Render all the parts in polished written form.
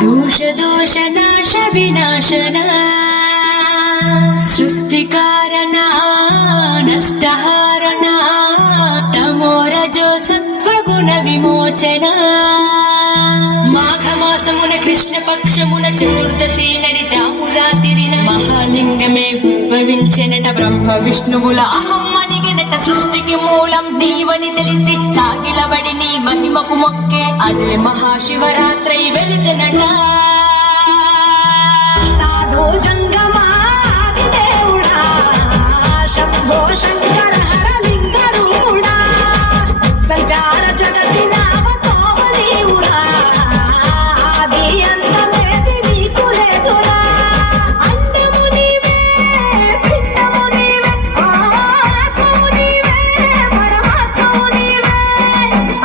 दोष नाश विनाशना सृष्टिकारणा नष्टहारणा तमोरजो सत्वगुण विमोचना మాఘమాసమున కృష్ణ పక్షమున చతుర్దశి నడి జామురాతిరిన మహాలింగమే ఉద్భవించెనట బ్రహ్మ విష్ణువుల అహమ్మనిగనట సృష్టికి మూలం నీవని తెలిసి సాగిలబడి నీ మహిమకు మొక్కే అదే మహాశివరాత్రి వెలిసినట సాధో జంగమాది దేవుడా శంభో శంకర హరలింగ రూపుడా సంచార జగతి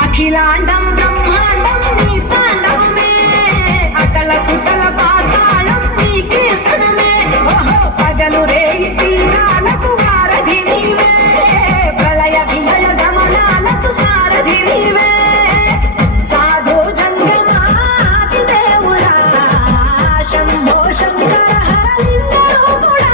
అఖిలాండం బ్రహ్మాండం నీ తాండవమే అకల సుతల పాతాళం నీ కీర్తనమే పగలు రేయి తీరాలకు వారధి నీవే ప్రళయ విలయ గమనాలకు సారథి నీవే సాధో జంగమాది దేవుడా శంభో శంకర హరలింగ రూపుడా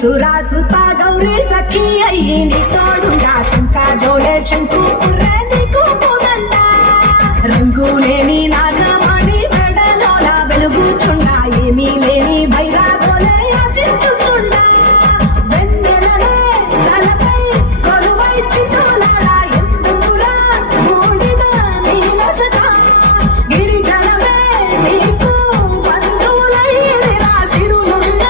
సురాసుత గౌరీ సఖీ అయ్యి నీ తోడుగా తుంకా జోడే శంకు పుర్రే నీకు పోదండ రంగులేని నాగమణి మెడలోన వెలుగుచుండా ఏమీ లేని భైరాగోలే యాచించుచుండా వెన్నెలనే తలపై కొలువై చిన్నులారా ఎందుకురా మూడిద నీలసట గిరిజనమే నీకు బంధువులైరా సిరులున్న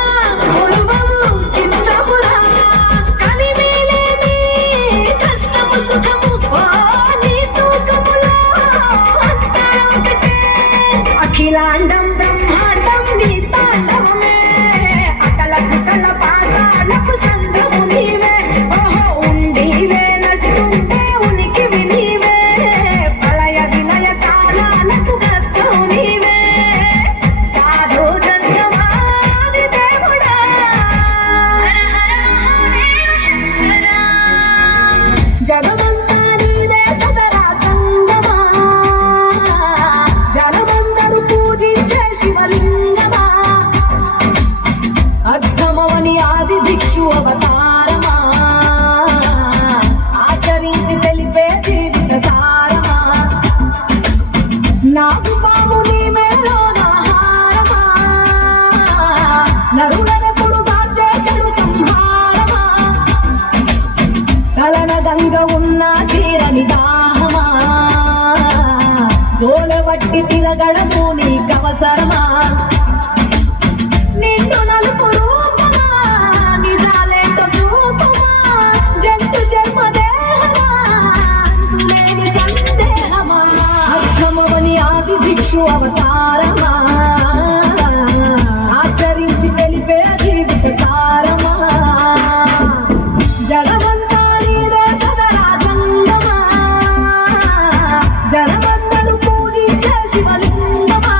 అఖిలాండం బ్రహ్మాండం నీ తాండవమే అకల సుకల పాతాళపు సంద్రము నీవే ఉండి లేనట్టుంటే ఉనికివి నీవే ప్రళయ విలయ కాలాలకు గర్తం నీవే సాధో జంగమాది దేవుడా హర హర మహాదేవ శంకర జగమంతా నీదే కదరా జంగమా జనమందరూ పూజించే శివలింగమా అర్థమవని ఆది భిక్షు అవతారమా ఆచరించి తెలిపే జీవిత సారమా నాకు పాము నీ మేలో నాహారమా నరులనెప్పుడు దాచే చెడు సంహారమా కలన గంగ ఉన్న తీరని దాహమా జోలవట్టి తిరగడము నీకవసరమా నిన్ను నలుపు రూపమా నిజాలేంటో చూపమా జంతు జన్మ దేహమా అంతులేని సందేహమా అర్థమవని ఆది భిక్షు అవతారమా ఆచరించి తెలిపే జీవిత సారమా జగమంతా నీదే కదరా జంగమా జనమందరూ పూజించే శివలింగమా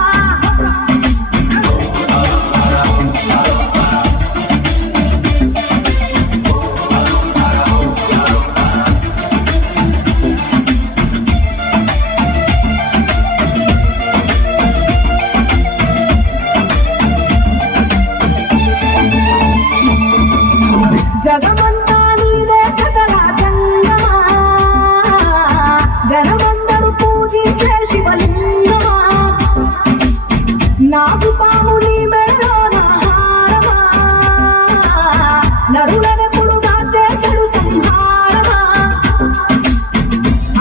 జగమంతా నీదే కదరా జంగమా జనమందరూ పూజించే శివలింగమా నాకు పాము నీ మెడలో నాహారమా నరులనెప్పుడు దాచే చెడు సంహారమా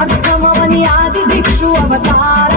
అర్థమవని ఆది భిక్షు అవతార